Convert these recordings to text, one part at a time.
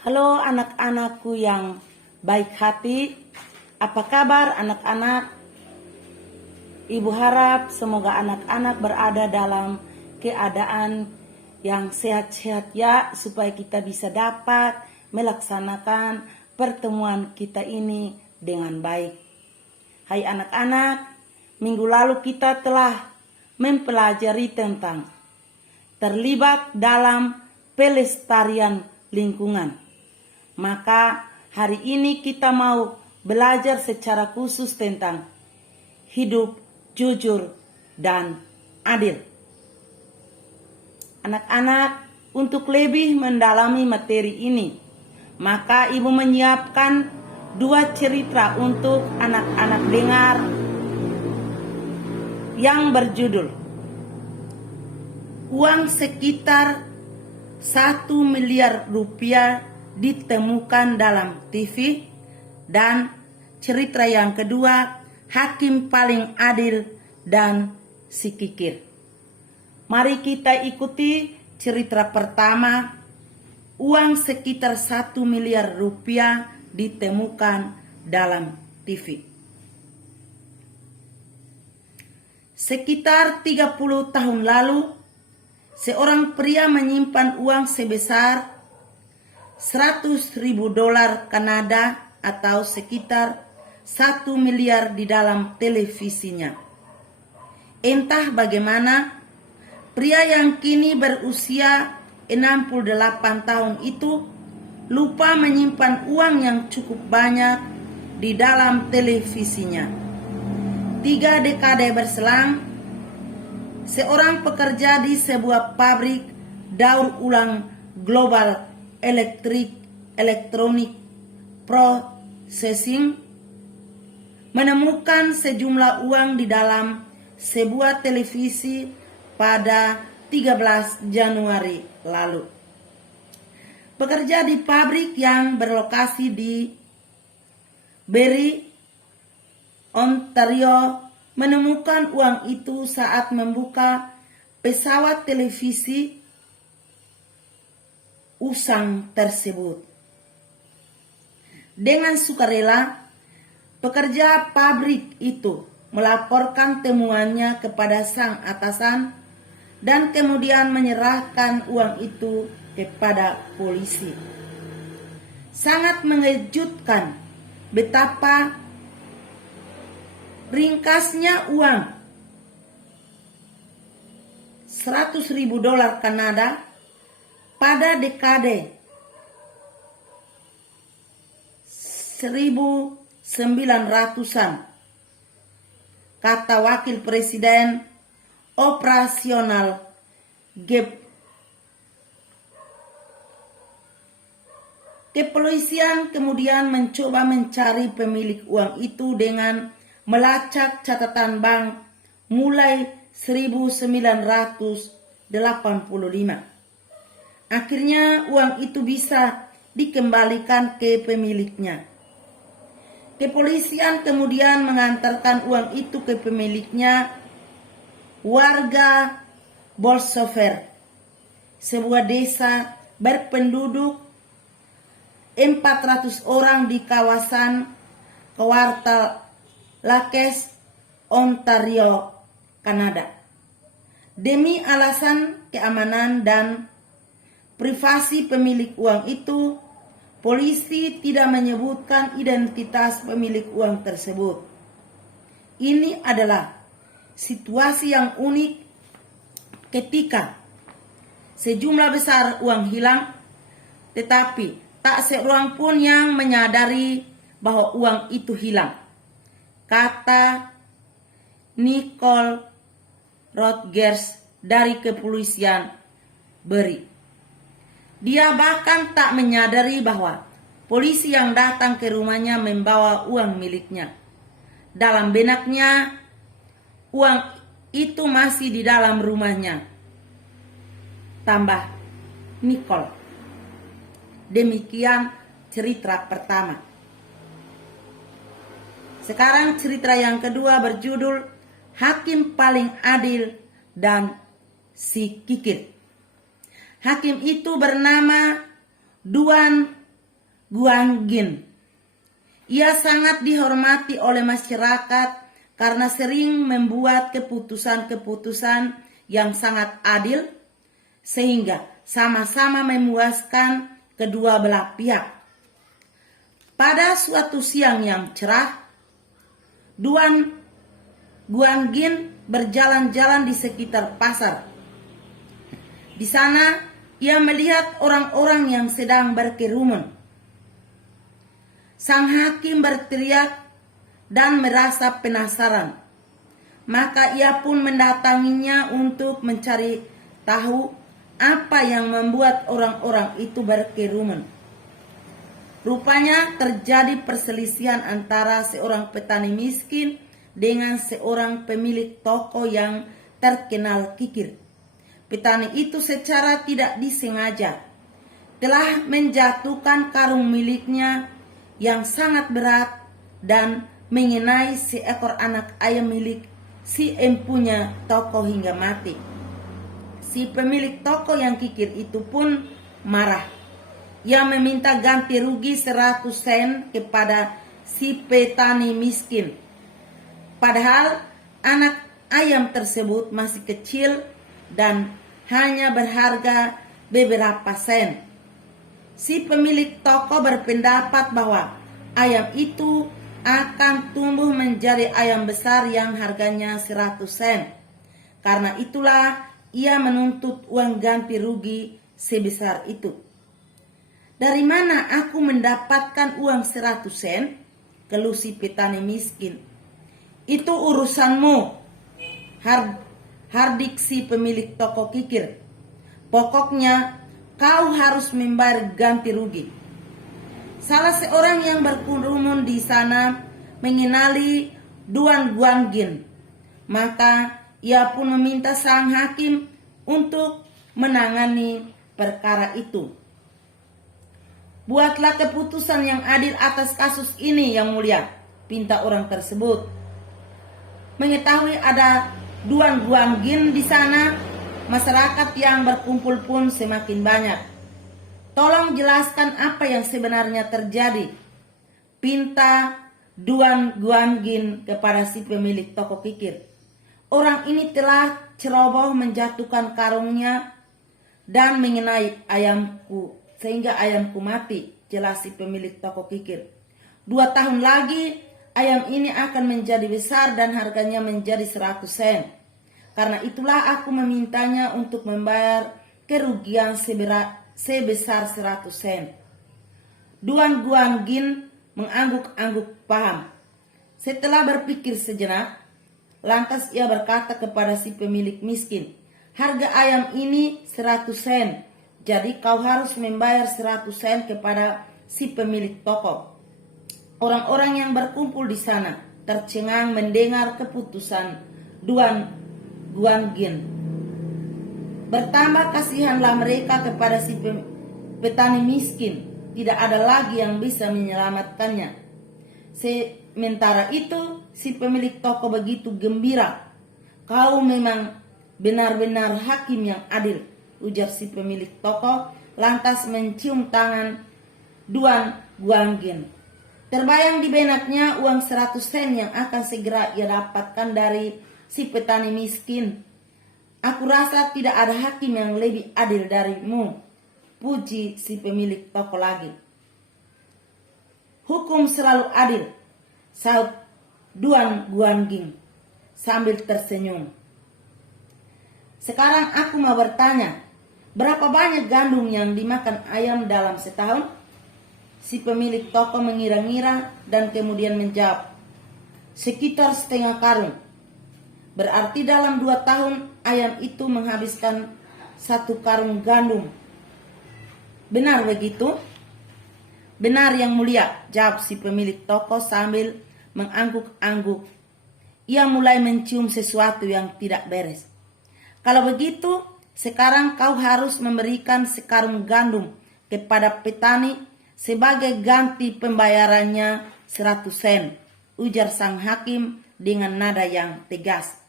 Halo anak-anakku yang baik hati, apa kabar anak-anak? Ibu harap semoga anak-anak berada dalam keadaan yang sehat-sehat ya, supaya kita bisa dapat melaksanakan pertemuan kita ini dengan baik. Hai anak-anak, minggu lalu kita telah mempelajari tentang terlibat dalam pelestarian lingkungan. Maka hari ini kita mau belajar secara khusus tentang hidup jujur dan adil. Anak-anak, untuk lebih mendalami materi ini, maka ibu menyiapkan 2 cerita untuk anak-anak dengar yang berjudul Uang sekitar 1 miliar rupiah ditemukan dalam TV, dan cerita yang kedua Hakim Paling Adil dan Si Kikir. Mari kita ikuti cerita pertama. Uang sekitar 1 miliar rupiah ditemukan dalam TV. Sekitar 30 tahun lalu, seorang pria menyimpan uang sebesar $100.000 Kanada atau sekitar 1 miliar di dalam televisinya. Entah bagaimana, pria yang kini berusia 68 tahun itu lupa menyimpan uang yang cukup banyak di dalam televisinya. 3 dekade berselang, seorang pekerja di sebuah pabrik daur ulang global Electronic Processing menemukan sejumlah uang di dalam sebuah televisi pada 13 Januari lalu. Pekerja di pabrik yang berlokasi di Barrie, Ontario, menemukan uang itu saat membuka pesawat televisi usang tersebut. Dengan sukarela, pekerja pabrik itu melaporkan temuannya kepada sang atasan dan kemudian menyerahkan uang itu kepada polisi. Sangat mengejutkan betapa ringkasnya uang $100.000 Kanada pada dekade 1900-an, kata Wakil Presiden Operasional GEP. Kepolisian kemudian mencoba mencari pemilik uang itu dengan melacak catatan bank mulai 1985. Akhirnya uang itu bisa dikembalikan ke pemiliknya. Kepolisian kemudian mengantarkan uang itu ke pemiliknya, warga Bolsover, sebuah desa berpenduduk 400 orang di kawasan Kawarta Lakes, Ontario, Kanada. Demi alasan keamanan dan privasi pemilik uang itu, polisi tidak menyebutkan identitas pemilik uang tersebut. Ini adalah situasi yang unik ketika sejumlah besar uang hilang, tetapi tak seorang pun yang menyadari bahwa uang itu hilang, kata Nicole Rodgers dari kepolisian Barrie. Dia bahkan tak menyadari bahwa polisi yang datang ke rumahnya membawa uang miliknya. Dalam benaknya, uang itu masih di dalam rumahnya, tambah Nicole. Demikian cerita pertama. Sekarang cerita yang kedua berjudul Hakim Paling Adil dan Si Kikir. Hakim itu bernama Duan Guanggin. Ia sangat dihormati oleh masyarakat karena sering membuat keputusan-keputusan yang sangat adil sehingga sama-sama memuaskan kedua belah pihak. Pada suatu siang yang cerah, Duan Guanggin berjalan-jalan di sekitar pasar. Di sana ia melihat orang-orang yang sedang berkerumun. Sang hakim berteriak dan merasa penasaran. Maka ia pun mendatanginya untuk mencari tahu apa yang membuat orang-orang itu berkerumun. Rupanya terjadi perselisihan antara seorang petani miskin dengan seorang pemilik toko yang terkenal kikir. Petani itu secara tidak disengaja telah menjatuhkan karung miliknya yang sangat berat dan mengenai seekor anak ayam milik si empunya toko hingga mati. Si pemilik toko yang kikir itu pun marah. Ia meminta ganti rugi 100 sen kepada si petani miskin. Padahal anak ayam tersebut masih kecil dan hanya berharga beberapa sen. Si pemilik toko berpendapat bahwa ayam itu akan tumbuh menjadi ayam besar yang harganya 100 sen. Karena itulah ia menuntut uang ganti rugi sebesar itu. Dari mana aku mendapatkan uang 100 sen? Keluh si petani miskin. Itu urusanmu, hardik si pemilik toko kikir. Pokoknya kau harus membayar ganti rugi. Salah seorang yang berkerumun di sana mengenali Duan Guanggin. Maka ia pun meminta sang hakim untuk menangani perkara itu. Buatlah keputusan yang adil atas kasus ini, Yang Mulia, pinta orang tersebut. Mengetahui ada Duan Guanggin di sana, masyarakat yang berkumpul pun semakin banyak. Tolong jelaskan apa yang sebenarnya terjadi, pinta Duan Guanggin kepada si pemilik toko kikir. Orang ini telah ceroboh menjatuhkan karungnya dan mengenai ayamku sehingga ayamku mati, jelas si pemilik toko kikir. 2 tahun lagi ayam ini akan menjadi besar dan harganya menjadi 100 sen. Karena itulah aku memintanya untuk membayar kerugian sebesar 100 sen. Duan Guanggin mengangguk-angguk paham. Setelah berpikir sejenak, lantas ia berkata kepada si pemilik miskin, harga ayam ini 100 sen. Jadi kau harus membayar 100 sen kepada si pemilik toko. Orang-orang yang berkumpul di sana tercengang mendengar keputusan Duan Guanggin. Bertambah kasihanlah mereka kepada si petani miskin. Tidak ada lagi yang bisa menyelamatkannya. Sementara itu si pemilik toko begitu gembira. Kau memang benar-benar hakim yang adil, ujar si pemilik toko, lantas mencium tangan Duan Guanggin. Terbayang di benaknya uang 100 sen yang akan segera ia dapatkan dari si petani miskin. Aku rasa tidak ada hakim yang lebih adil darimu, puji si pemilik toko lagi. Hukum selalu adil, sahut Duan Guanggin sambil tersenyum. Sekarang aku mau bertanya, berapa banyak gandum yang dimakan ayam dalam setahun? Si pemilik toko mengira-ngira dan kemudian menjawab, sekitar setengah karung. Berarti dalam 2 tahun ayam itu menghabiskan 1 karung gandum. Benar begitu? Benar Yang Mulia, jawab si pemilik toko sambil mengangguk-angguk. Ia mulai mencium sesuatu yang tidak beres. Kalau begitu, sekarang kau harus memberikan sekarung gandum kepada petani sebagai ganti pembayarannya 100 sen, ujar sang hakim dengan nada yang tegas.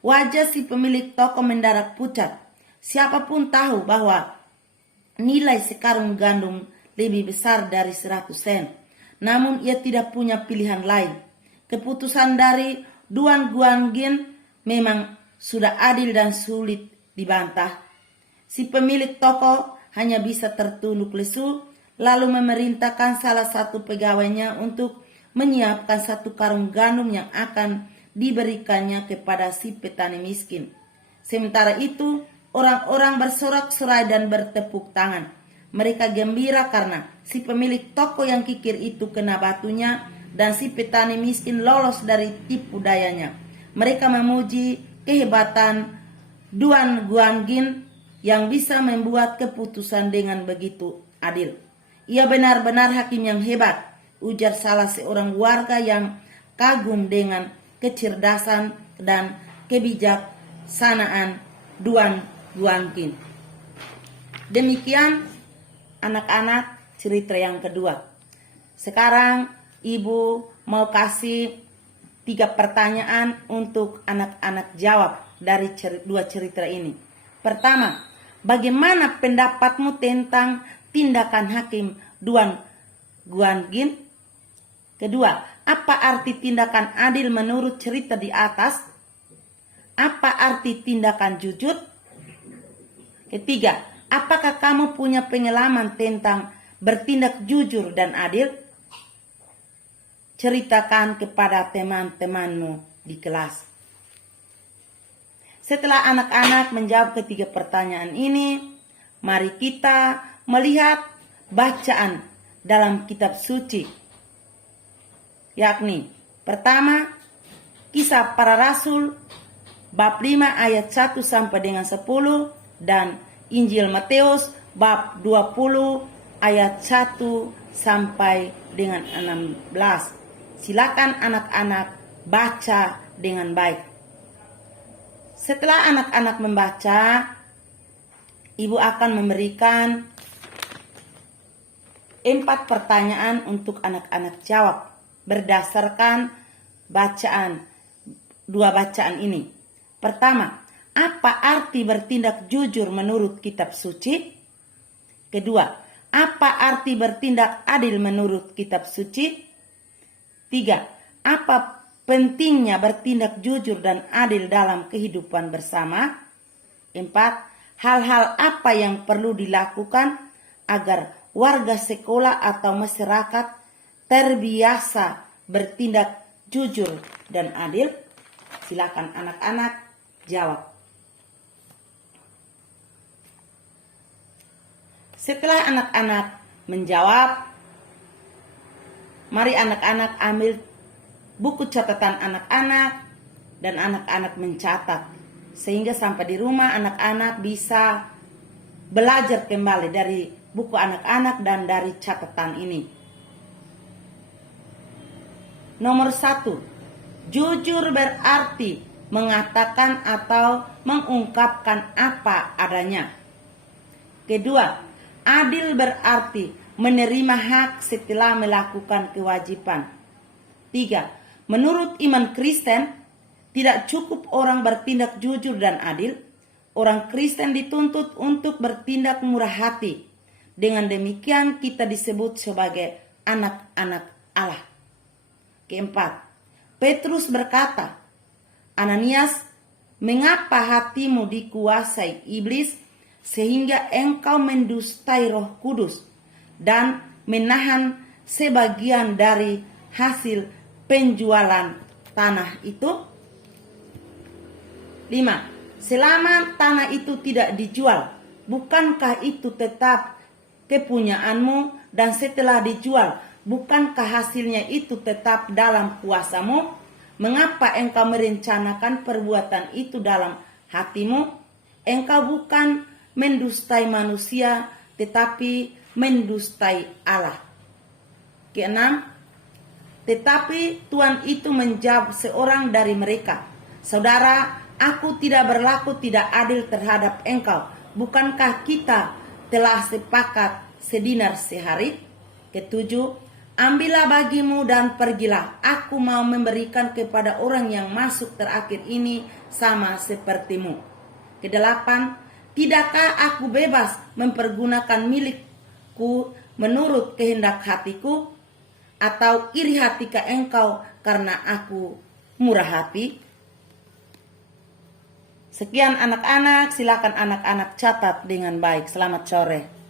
Wajah si pemilik toko mendadak pucat. Siapapun tahu bahwa nilai sekarung gandum lebih besar dari 100 sen. Namun ia tidak punya pilihan lain. Keputusan dari Duan Guanggin memang sudah adil dan sulit dibantah. Si pemilik toko hanya bisa tertunduk lesu, lalu memerintahkan salah satu pegawainya untuk menyiapkan satu karung gandum yang akan diberikannya kepada si petani miskin. Sementara itu, orang-orang bersorak-sorai dan bertepuk tangan. Mereka gembira karena si pemilik toko yang kikir itu kena batunya dan si petani miskin lolos dari tipu dayanya. Mereka memuji kehebatan Duan Guanggin yang bisa membuat keputusan dengan begitu adil. Ia benar-benar hakim yang hebat, ujar salah seorang warga yang kagum dengan kecerdasan dan kebijaksanaan Duan Guanggin. Demikian anak-anak cerita yang kedua. Sekarang ibu mau kasih 3 pertanyaan untuk anak-anak jawab dari dua cerita ini. Pertama, bagaimana pendapatmu tentang tindakan hakim Duan Guanggin? Kedua, apa arti tindakan adil menurut cerita di atas? Apa arti tindakan jujur? Ketiga, apakah kamu punya pengalaman tentang bertindak jujur dan adil? Ceritakan kepada teman-temanmu di kelas. Setelah anak-anak menjawab ketiga pertanyaan ini, mari kita melihat bacaan dalam kitab suci. Yakni, pertama, Kisah Para Rasul bab 5 ayat 1 sampai dengan 10 dan Injil Matius bab 20 ayat 1 sampai dengan 16. Silakan anak-anak baca dengan baik. Setelah anak-anak membaca, ibu akan memberikan 4 pertanyaan untuk anak-anak jawab berdasarkan dua bacaan ini. Pertama, apa arti bertindak jujur menurut kitab suci? Kedua, apa arti bertindak adil menurut kitab suci? 3. Apa pentingnya bertindak jujur dan adil dalam kehidupan bersama? 4. Hal-hal apa yang perlu dilakukan agar warga sekolah atau masyarakat terbiasa bertindak jujur dan adil? Silakan anak-anak jawab. Setelah anak-anak menjawab, mari anak-anak ambil buku catatan anak-anak dan anak-anak mencatat. Sehingga sampai di rumah anak-anak bisa belajar kembali dari buku anak-anak dan dari catatan ini. Nomor 1. Jujur berarti mengatakan atau mengungkapkan apa adanya. Kedua, adil berarti menerima hak setelah melakukan kewajiban. 3. Menurut iman Kristen, tidak cukup orang bertindak jujur dan adil. Orang Kristen dituntut untuk bertindak murah hati. Dengan demikian kita disebut sebagai anak-anak Allah. Keempat, Petrus berkata, Ananias, mengapa hatimu dikuasai iblis sehingga engkau mendustai Roh Kudus dan menahan sebagian dari hasil penjualan tanah itu? 5. Selama tanah itu tidak dijual, bukankah itu tetap kepunyaanmu? Dan setelah dijual, bukankah hasilnya itu tetap dalam kuasamu? Mengapa engkau merencanakan perbuatan itu dalam hatimu? Engkau bukan mendustai manusia, tetapi mendustai Allah. Keenam, tetapi Tuhan itu menjawab seorang dari mereka, Saudara, aku tidak berlaku tidak adil terhadap engkau. Bukankah kita telah sepakat sedinar sehari? Ketujuh, ambillah bagimu dan pergilah. Aku mau memberikan kepada orang yang masuk terakhir ini sama sepertimu. Kedelapan, tidakkah aku bebas mempergunakan milikku menurut kehendak hatiku, atau iri hati ke engkau karena aku murah hati? Sekian anak-anak, silakan anak-anak catat dengan baik. Selamat sore.